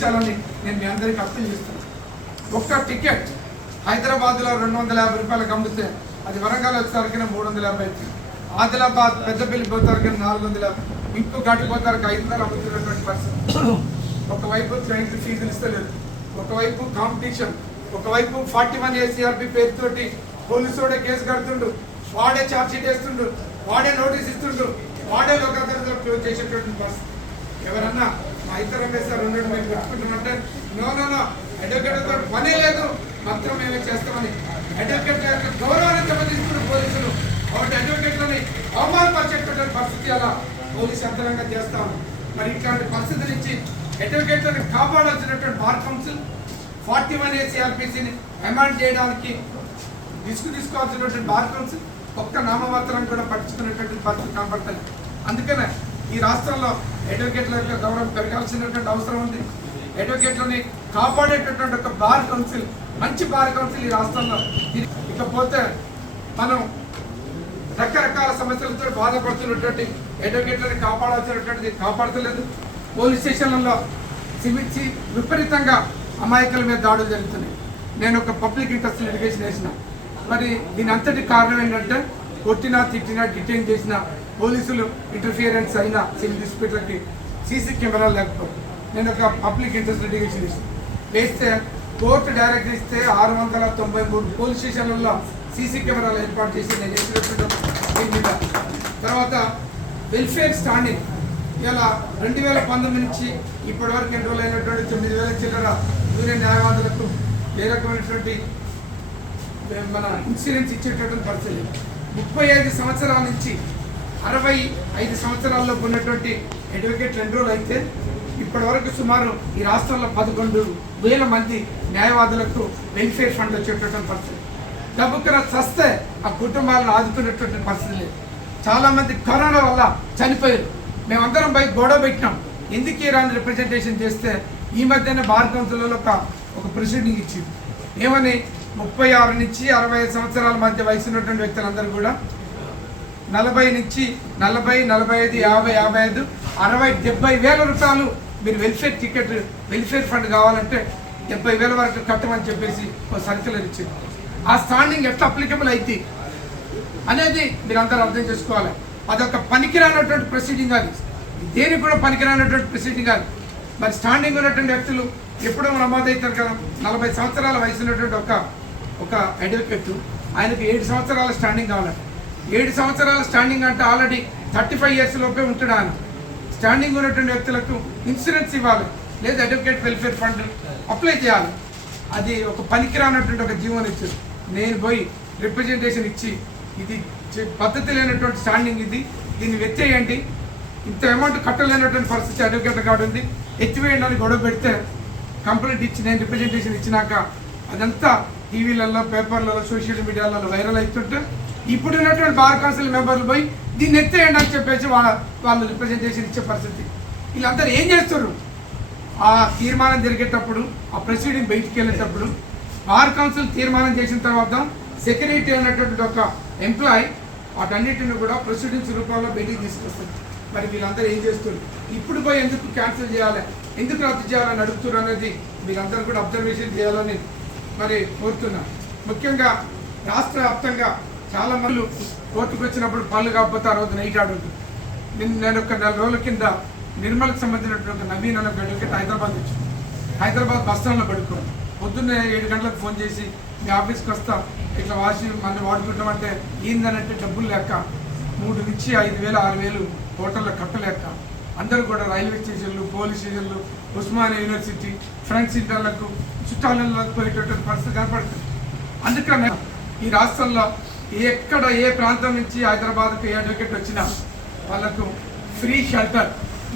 గమనించాలని నేను మీ అందరికీ అర్థం చేస్తున్నాను. ఒక్క టికెట్ హైదరాబాద్లో 250 రూపాయలకు అమ్మితే అది వరంగల్ వచ్చేసరికి 350, ఆదిలాబాద్ పెద్దపల్లి పోతారికి 450, ఇంకో గడ్డి పోతారికి 500 అమ్ముతున్నటువంటి పరిస్థితి. ఒకవైపు ట్రైన్ ఫీజులు ఇస్తలేదు, ఒకవైపు కాంపిటీషన్, ఒకవైపు 41 ACRP పేరుతోటి పోలీసుడే కేసు కడుతుండు, వాడే ఛార్జ్ షీట్ వేస్తుండు, వాడే నోటీస్ ఇస్తుండు, వాడే లోకాదాలతో క్లోజ్ చేసేటువంటి పరిస్థితి. ఎవరన్నా మా ఇతర ఎంఎస్ఆర్ రెండు మేము పెట్టుకుంటామంటే నో అడ్వకేట్తో పనే లేదు, మాత్రం మేమే చేస్తామని అడ్వకేట్ యొక్క గౌరవాన్ని దెబ్బతీస్తున్న పోలీసులు కాబట్టి అడ్వకేట్లని అవమానపరిచేటటువంటి పరిస్థితి అలా పోలీసు యంత్రాంగం చేస్తాము. మరి ఇట్లాంటి పరిస్థితి నుంచి అడ్వకేట్లను కాపాడాల్సినటువంటి బార్ కౌన్సిల్ 41 ACRPCని అమెండ్ చేయడానికి తీసుకోవాల్సినటువంటి బార్ కౌన్సిల్ ఒక్క నామమాత్రం కూడా పట్టించుకునేటువంటి పరిస్థితి కనపడుతుంది. అందుకనే ఈ రాష్ట్రంలో అడ్వకేట్ల యొక్క గౌరవం పెరగాల్సినటువంటి అవసరం ఉంది. అడ్వకేట్లని కాపాడేటటువంటి ఒక బార్ కౌన్సిల్, మంచి బార్ కౌన్సిల్ ఈ రాష్ట్రంలో. ఇకపోతే మనం రకరకాల సమస్యలతో బాధపడుతున్నటువంటి అడ్వకేట్లని కాపాడాల్సినటువంటిది కాపాడతలేదు. పోలీస్ స్టేషన్లలో సిమిచ్చి విపరీతంగా అమాయకుల మీద దాడులు జరుగుతున్నాయి. నేను ఒక పబ్లిక్ ఇంట్రెస్ట్ లిటిగేషన్ వేసిన. మరి దీని అంతటి కారణం ఏంటంటే కొట్టినా తిట్టినా డిటైన్ చేసిన పోలీసులు ఇంటర్ఫియరెన్స్ అయిన సివిల్ డిస్ప్యూట్లకి సీసీ కెమెరాలు లేకపోతే నేను ఒక పబ్లిక్ ఇంట్రెస్ట్ లిటిగేషన్ వేస్తే కోర్టు డైరెక్ట్ ఇస్తే 693 పోలీస్ స్టేషన్లలో సీసీ కెమెరాలు ఏర్పాటు చేసి నేను చేసినటువంటి. తర్వాత వెల్ఫేర్ స్టాండింగ్ ఇలా 2019 నుంచి ఇప్పటి వరకు ఎన్రోల్ అయినటువంటి 9,000 చిల్లర యూనియన్ న్యాయవాదులకు ఏ రకమైనటువంటి మన ఇన్సూరెన్స్ ఇచ్చేటటువంటి పరిస్థితి. 35 సంవత్సరాల నుంచి 65 సంవత్సరాల్లో ఉన్నటువంటి అడ్వకేట్లు ఎన్రోల్ అయితే ఇప్పటి వరకు సుమారు ఈ రాష్ట్రంలో 11,000 మంది న్యాయవాదులకు వెల్ఫేర్ ఫండ్ వచ్చేటటువంటి పరిస్థితి. డబ్బుకున్న చస్తే ఆ కుటుంబాలను ఆదుకునేటువంటి పరిస్థితి లేదు. చాలామంది కరోనా వల్ల చనిపోయారు. మేమందరం బయట గొడవ పెట్టినాం, ఎందుకు రాని రిప్రజెంటేషన్ చేస్తే ఈ మధ్యన బార్ కౌన్సిల్లో ఒక ప్రొసీడింగ్ ఇచ్చింది. ఏమని 36 నుంచి 65 సంవత్సరాల మధ్య వయసు ఉన్నటువంటి వ్యక్తులందరూ కూడా 40 నుంచి 40, 45, 50, 55, 60, 70,000 రూపాయలు మీరు వెల్ఫేర్ ఫండ్ కావాలంటే 70,000 వరకు కట్టమని చెప్పేసి ఒక సర్క్యులర్ ఇచ్చింది. ఆ స్టాండింగ్ ఎట్లా అప్లికబుల్ అయితే అనేది మీరు అందరూ అర్థం చేసుకోవాలి. అదొక పనికిరానటువంటి ప్రొసీడింగ్, అది దేనికి కూడా పనికిరానటువంటి ప్రొసీడింగ్ అది. మరి స్టాండింగ్ ఉన్నటువంటి వ్యక్తులు ఎప్పుడో నమోదవుతారు కదా. 40 సంవత్సరాల వయసు ఉన్నటువంటి ఒక అడ్వకేట్, ఆయనకు 7 సంవత్సరాల స్టాండింగ్ కావాలంటే 7 సంవత్సరాల స్టాండింగ్ అంటే ఆల్రెడీ 35 years లోపే ఉంటాడు ఆయన. స్టాండింగ్ ఉన్నటువంటి వ్యక్తులకు ఇన్సూరెన్స్ ఇవ్వాలి, లేదా అడ్వకేట్ వెల్ఫేర్ ఫండ్ అప్లై చేయాలి. అది ఒక పనికిరానటువంటి ఒక జీవనం ఇచ్చింది. నేను పోయి రిప్రజెంటేషన్ ఇచ్చి ఇది పద్ధతి లేనటువంటి స్టాండింగ్, దీన్ని ఎత్తేయండి, ఇంత అమౌంట్ కట్టలేనటువంటి పరిస్థితి అడ్వకేట్ కార్డు ఉంది, ఎత్తివేయండి అని గొడవ పెడితే కంప్లైంట్ ఇచ్చి నేను రిప్రజెంటేషన్ ఇచ్చినాక అదంతా టీవీలలో, పేపర్లలో, సోషల్ మీడియాలలో వైరల్ అవుతుంటే ఇప్పుడు ఉన్నటువంటి బార్ కౌన్సిల్ మెంబర్లు పోయి దీన్ని ఎత్తేయండి అని చెప్పేసి వాళ్ళు రిప్రజెంటేషన్ ఇచ్చే పరిస్థితి. వీళ్ళందరూ ఏం చేస్తారు? ఆ తీర్మానం జరిగేటప్పుడు, ఆ ప్రొసీడింగ్ బయటికి వెళ్ళేటప్పుడు బార్ కౌన్సిల్ తీర్మానం చేసిన తర్వాత సెక్రటరీ అనేటువంటి ఒక ఎంప్లాయ్ వాటన్నిటిని కూడా ప్రొసీడింగ్స్ రూపంలో బయటికి తీసుకొస్తారు. మరి వీళ్ళందరూ ఏం చేస్తారు? ఇప్పుడు పోయి ఎందుకు క్యాన్సిల్ చేయాలి, ఎందుకు రద్దు చేయాలని అడుగుతున్నారు అనేది మీరందరూ కూడా అబ్జర్వేషన్ చేయాలని మరి కోరుతున్నా. ముఖ్యంగా రాష్ట్ర వ్యాప్తంగా చాలా మంది కోర్టుకు వచ్చినప్పుడు పనులు కాకపోతే ఆ రోజు నైట్ ఆడుతుంది. నేను ఒక 4 రోజుల కింద నిర్మల్కి సంబంధించినటువంటి నవీన్ అనే అడ్వకేట్ హైదరాబాద్ వచ్చి హైదరాబాద్ బస్ స్టాండ్లో పడుకోండి. పొద్దున్నే 7 గంటలకు ఫోన్ చేసి మీ ఆఫీస్కి వస్తా, ఇట్లా మనం వాడుకుంటామంటే ఏందనంటే డబ్బులు లేక 3 నుంచి 5,000, 6,000 హోటల్లో కట్టలేక అందరూ కూడా రైల్వే స్టేషన్లు, పోలీస్ స్టేషన్లు, ఉస్మానియా యూనివర్సిటీ, ఫ్రెండ్స్ ఇంటర్లకు, చుట్టాలకు పోయేటటువంటి పరిస్థితి కనపడుతుంది. అందుకనే ఈ రాష్ట్రంలో ఎక్కడ ఏ ప్రాంతం నుంచి హైదరాబాద్కు ఏ అడ్వకేట్ వచ్చినా వాళ్ళకు ఫ్రీ షెల్టర్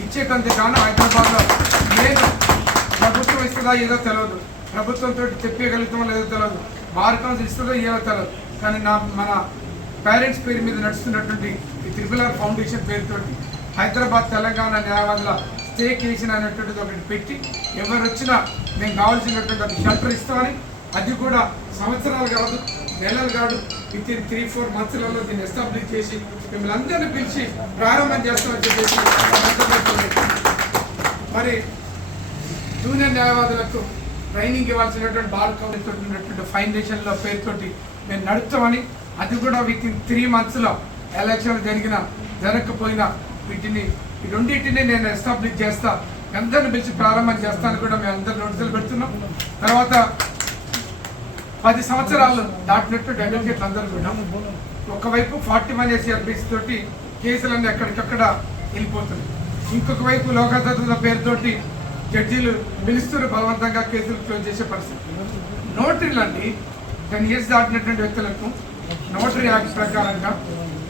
ఇచ్చేటందుకు కానీ హైదరాబాద్లో లేదు. ప్రభుత్వం ఇస్తుందా ఏదో తెలియదు, ప్రభుత్వంతో చెప్పగలుగుతామో లేదో తెలియదు, బార్ కౌన్సిల్ ఇస్తుందో ఏదో తెలియదు. కానీ మన పేరెంట్స్ పేరు మీద నడుస్తున్నటువంటి ఈ త్రిపుల్ ఆర్ ఫౌండేషన్ పేరుతోటి హైదరాబాద్ తెలంగాణ న్యాయవాదుల స్టేకేషన్ అనేటువంటిది ఒకటి పెట్టి ఎవరు వచ్చినా మేము కావాల్సినటువంటి ఒక షెల్టర్ ఇస్తామని, అది కూడా సంవత్సరాలు కాదు, నెలలు కాదు, విత్ ఇన్ 3-4 monthsలలో దీన్ని ఎస్టాబ్లిష్ చేసి మిమ్మల్ని అందరినీ పిలిచి ప్రారంభం చేస్తామని చెప్పేసి మరి జూనియర్ న్యాయవాదులకు ట్రైనింగ్ ఇవ్వాల్సినటువంటి బార్ కౌన్సిల్ తోటి ఉన్నటువంటి ఫౌండేషన్లో పేరుతోటి మేము నడుపుతామని, అది కూడా విత్ ఇన్ 3 monthsలో ఎలక్షన్ జరగకపోయినా వీటిని ఈ రెండింటిని నేను ఎస్టాబ్లిష్ చేస్తా, అందరిని పిలిచి ప్రారంభం చేస్తాను కూడా మేము అందరు నోటీసులు పెడుతున్నాం. తర్వాత 10 సంవత్సరాలు దాటినట్టు అడ్వకేట్లు అందరూ కూడా ఒకవైపు 41 ACRBs తోటి కేసులన్నీ ఎక్కడికక్కడ వెళ్ళిపోతున్నాయి, ఇంకొక వైపు లోకదత్తుల పేరుతోటి జడ్జీలు పిలుస్తున్నారు, బలవంతంగా కేసులు క్లోజ్ చేసే పరిస్థితి. నోటరీలన్నీ 10 years దాటినటువంటి వ్యక్తులకు నోటరీ యాక్ట్ ప్రకారంగా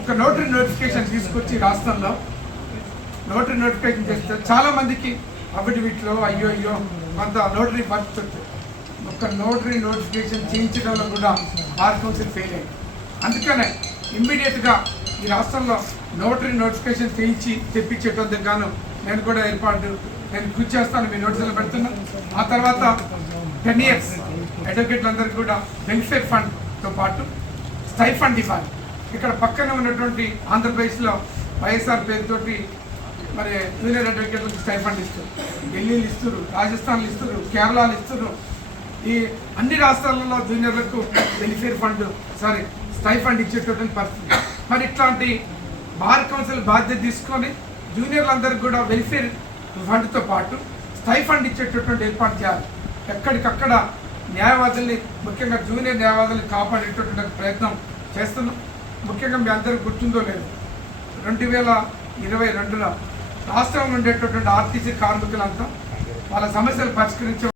ఒక నోటరీ నోటిఫికేషన్ తీసుకొచ్చి రాష్ట్రంలో నోటరీ నోటిఫికేషన్ చేస్తే చాలా మందికి అఫిడవిట్లో అయ్యో కొంత నోటరీ పడుతుంది. ఒక నోటరీ నోటిఫికేషన్ చేయించడంలో కూడా బార్ కౌన్సిల్ ఫెయిల్ అయింది. అందుకనే ఇమ్మీడియట్గా ఈ రాష్ట్రంలో నోటరీ నోటిఫికేషన్ చేయించి తెప్పించేటందుకు గాను నేను కూడా నేను కృషి చేస్తాను, మీ నోటీసులు పెడుతున్నాను. ఆ తర్వాత 10 years అడ్వకేట్లందరికీ కూడా వెల్ఫేర్ ఫండ్తో పాటు స్టైఫండ్ ఇవ్వాలి. ఇక్కడ పక్కనే ఉన్నటువంటి ఆంధ్రప్రదేశ్లో వైఎస్ఆర్ పేరుతోటి మరి జూనియర్ అడ్వకేట్లకు స్టైఫండ్ ఇస్తారు, ఢిల్లీలు ఇస్తారు, రాజస్థాన్లు ఇస్తారు, కేరళలు ఇస్తారు. ఈ అన్ని రాష్ట్రాలలో జూనియర్లకు వెల్ఫేర్ ఫండ్ స్టైఫండ్ ఇచ్చేటటువంటి పరిస్థితి. మరి ఇట్లాంటి బార్ కౌన్సిల్ బాధ్యత తీసుకొని జూనియర్లందరికీ కూడా వెల్ఫేర్ ఫండ్తో పాటు స్టైఫండ్ ఇచ్చేటటువంటి ఏర్పాటు చేయాలి. ఎక్కడికక్కడ న్యాయవాదుల్ని, ముఖ్యంగా జూనియర్ న్యాయవాదుల్ని కాపాడేటటువంటి ప్రయత్నం చేస్తున్నాం. ముఖ్యంగా మీ అందరికీ గుర్తుందో లేదు, 2022లో రాష్ట్రంలో ఉండేటటువంటి ఆర్టీసీ కార్మికులంతా వాళ్ళ సమస్యలు పరిష్కరించే